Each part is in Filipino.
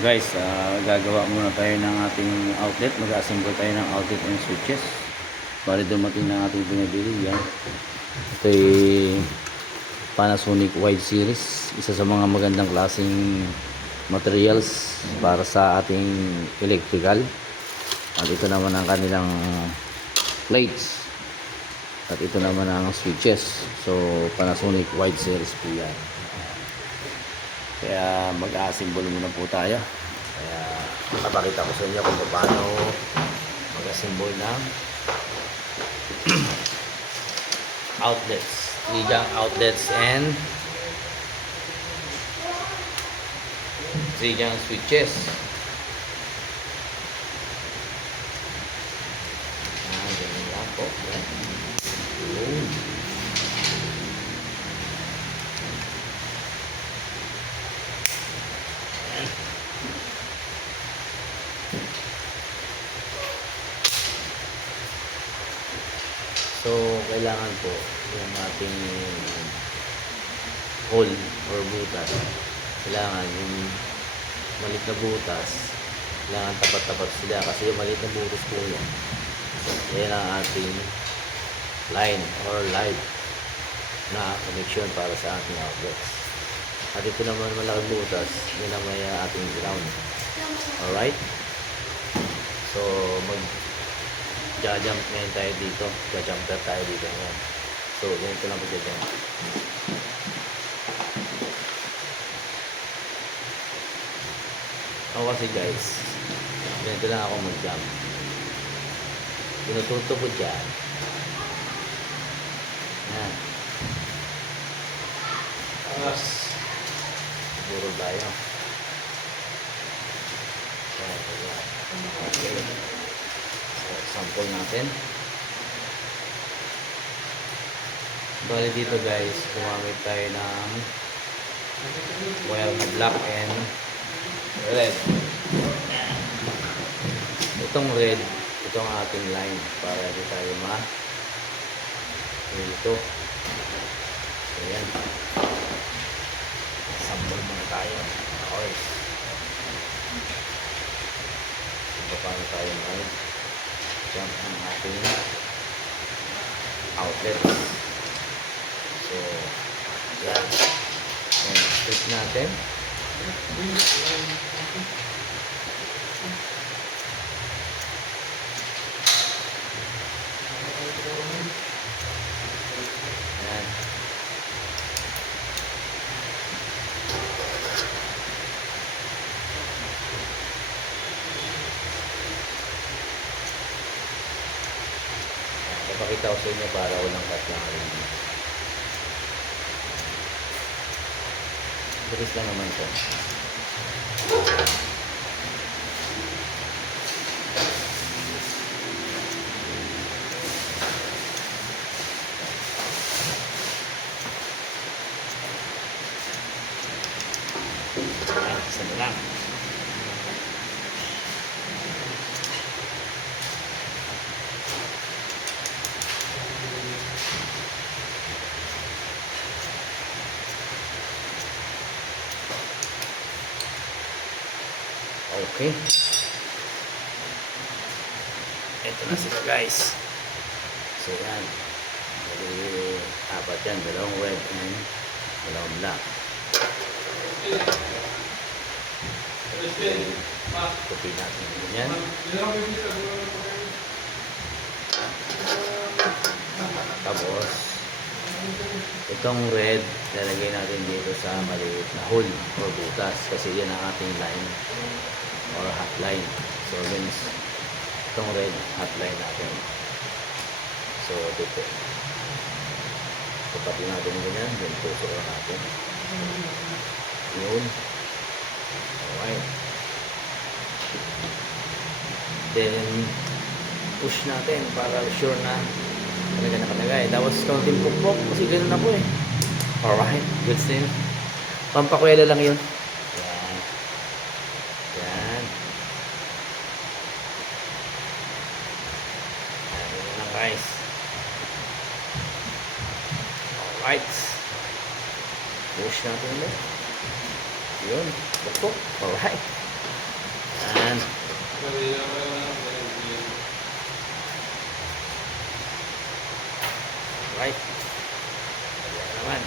Guys, gagawa muna tayo ng ating outlet. Mag-assemble tayo ng outlet and switches. Bali dumating na ating binibili. Yan. Ito ay Panasonic wide series. Isa sa mga magandang klaseng materials para sa ating electrical. At ito naman ang kanilang plates. At ito naman ang switches. So Panasonic wide series po yan. Kaya mag-assemble muna po tayo. Kaya napakita ko sa inyo kung paano mag-assemble ng outlets, ligang outlets and ligang switches. Ganyan lang po. So, kailangan po yung ating hole or butas. Kailangan yung maliit na butas. Kailangan tapat-tapat sila kasi yung maliit na butas po yan. Yan ang ating line or light na connection para sa ating outlets. At ito naman malaking butas. Yun ang may ating ground. Alright? So, jump ngayon tayo dito. Jumper tayo dito ngayon. So, ganito lang mag-jump. Ako kasi guys, ganito lang ako mag-jump. Tinututo ko dyan. Yan. Tapos, siguro tayo. Okay. Sample natin. Bali dito guys, gumamit tayo ng wire na black and red. Itong red, itong ating line para di tayo dito. So yan. Sample muna tayo. Okay. So paano tayo jump ng ating outlet. So, yan. Strip natin. Yan. Napakita ko sa inyo para walang cut lang rin. Bilis lang naman ito. Isa na lang. Okay. Ito na sila guys. So yan. Jadi apat yan. Dalawang red and dalawang black. Copy natin yan. Tapos itong red lalagay natin dito sa maliit na hole or butas kasi yan ang ating line or hot line. So means itong red hot line natin. So dito tapatin natin ganyan, then tusok natin yun. Alright, then push natin para sure na talaga nakalagay. Tapos kaunting pukpok kasi ganoon na po eh. Alright, good thing. Pampakwela lang yun. Yan. Yan. Yan lang guys. Alright. Push natin ulit. Yun. Pukpok. Alright. Right. Ayan naman.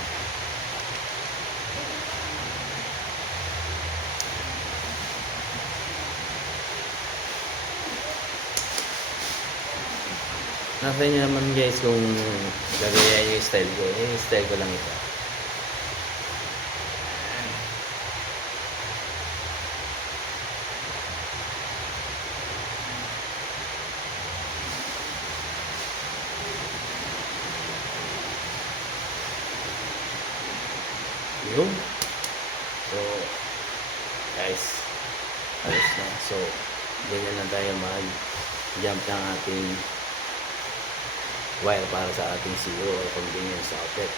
Nasa inyo naman guys kung gagayahin yung style ko. Yung style ko lang ito. Yun. So, guys, ayos na. So, ganyan na tayo mag-jump ng ating wire para sa ating zero or convenience outlet.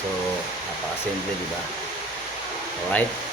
So, napaka-simple, di ba? Alright?